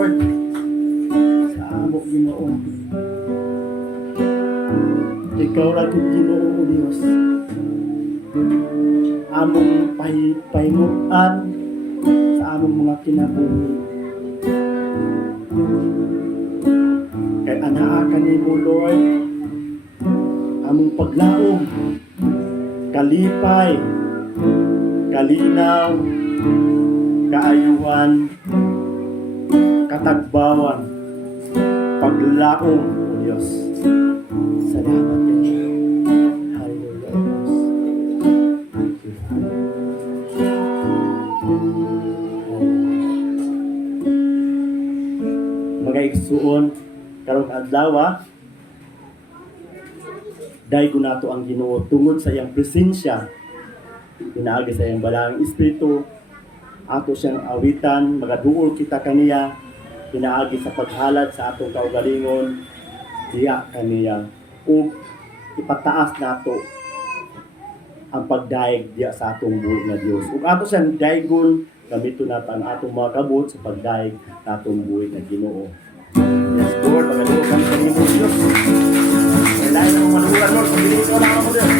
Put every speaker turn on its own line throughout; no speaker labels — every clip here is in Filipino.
Lord. Sa amo Ginoo. Ikaw ra gud Ginoo o Dios. Among pay pahimutan sa among mga kinabuhi. Kay anaa kanimo Lord. Among paglaom kalipay kalinaw kaayuhan katagbawan paglaom o Diyos. Salamat Father. mga igsuon karong adlaw ah, dahil ko nato ang Ginoo tungod sa iyang presensya pinaagi sa iyang balang espiritu ato siyang awitan magaduol kita kaniya pinaagi sa paghalad sa atong kaugalingon diya kaniya ug ipataas nato ang pagdaig diya sa atong buhay nga Dios ug ato siyang daigon gamito nato ang atong mga kabut sa pagdaig sa atong buhay nga Ginoo Yes, Lord, kami sa inyo, Diyos. Kailangan ng maluhuran, Lord. Pagbinuhin ko lang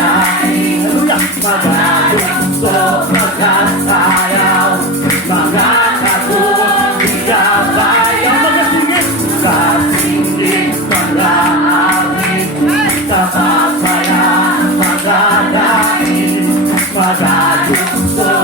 pagdating Hallelujah magalugso magkasayaw mga kabuligabayaw mga singit kasingit pag-aawit sa pagbaya pagdating Magalugso